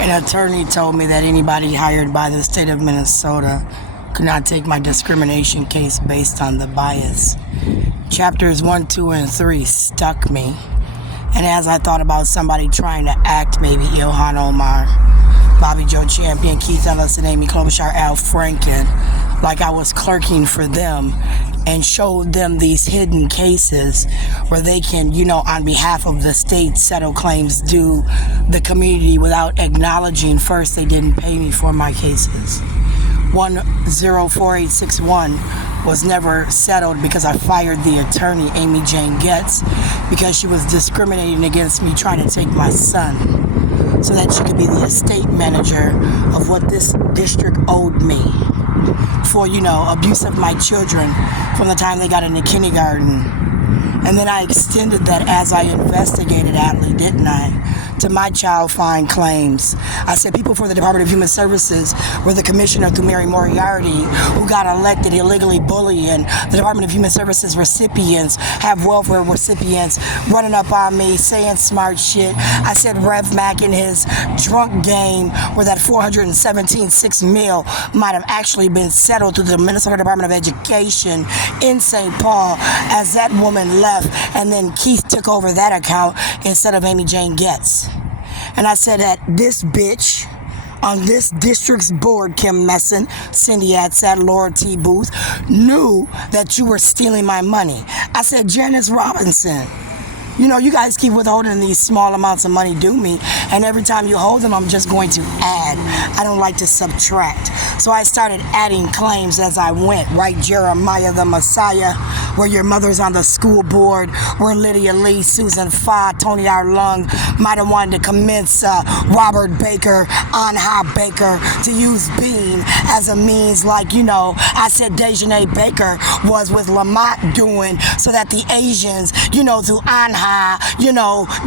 An attorney told me that anybody hired by the state of Minnesota could not take my discrimination case based on the bias. Chapters 1, 2, and 3 stuck me. And as I thought about somebody trying to act, maybe Ilhan Omar, Bobby Joe Champion, Keith Ellison, Amy Klobuchar, Al Franken, like I was clerking for them and showed them these hidden cases where they can, on behalf of the state, settle claims due the community without acknowledging first they didn't pay me for my cases. 104861 was never settled because I fired the attorney, Amy Jane Getz, because she was discriminating against me trying to take my son so that she could be the estate manager of what this district owed me for, abuse of my children from the time they got into kindergarten. And then I extended that as I investigated, Adley, didn't I, to my child fine claims. I said people for the Department of Human Services were the commissioner through Mary Moriarty, who got elected illegally bullying the Department of Human Services recipients, have welfare recipients running up on me, saying smart shit. I said Rev Mac in his drunk game where that $417.6 million might have actually been settled through the Minnesota Department of Education in St. Paul as that woman left, and then Keith took over that account instead of Amy Jane Getz. And I said that this bitch on this district's board, Kim Messin, Cindy Adsat, Laura T. Booth, knew that you were stealing my money. I said, Janice Robinson, you guys keep withholding these small amounts of money due me, and every time you hold them, I'm just going to add. I don't like to subtract. So I started adding claims as I went, right? Jeremiah the Messiah, where your mother's on the school board, where Lydia Lee, Susan Fa, Tony Arlung might have wanted to commence Robert Baker, Anha Baker, to use Bean as a means, I said Dejanay Baker was with Lamont doing so that the Asians, through Anha,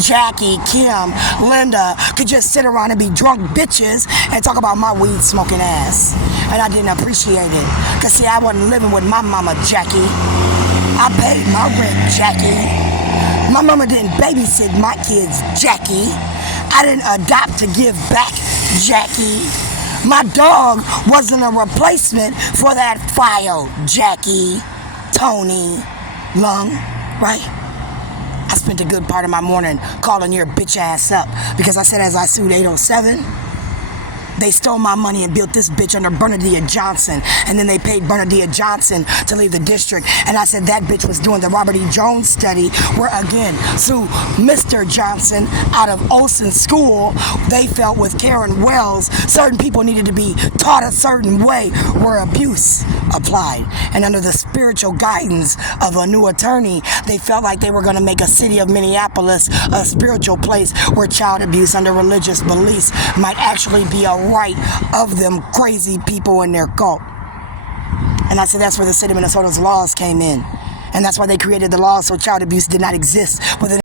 Jackie, Kim, Linda could just sit around and be drunk bitches and talk about my weed smoking ass. And I didn't appreciate it. Because, see, I wasn't living with my mama, Jackie. I paid my rent, Jackie. My mama didn't babysit my kids, Jackie. I didn't adopt to give back, Jackie. My dog wasn't a replacement for that file, Jackie, Tony, Lung, right? I spent a good part of my morning calling your bitch ass up because I said as I sued 807, they stole my money and built this bitch under Bernadette Johnson, and then they paid Bernadette Johnson to leave the district. And I said that bitch was doing the Robert E. Jones study where, again, through Mr. Johnson out of Olson School, they felt with Karen Wells, certain people needed to be taught a certain way where abuse applied. And under the spiritual guidance of a new attorney, they felt like they were going to make a city of Minneapolis a spiritual place where child abuse under religious beliefs might actually be a right of them crazy people in their cult. And I said that's where the state of Minnesota's laws came in. And that's why they created the laws so child abuse did not exist within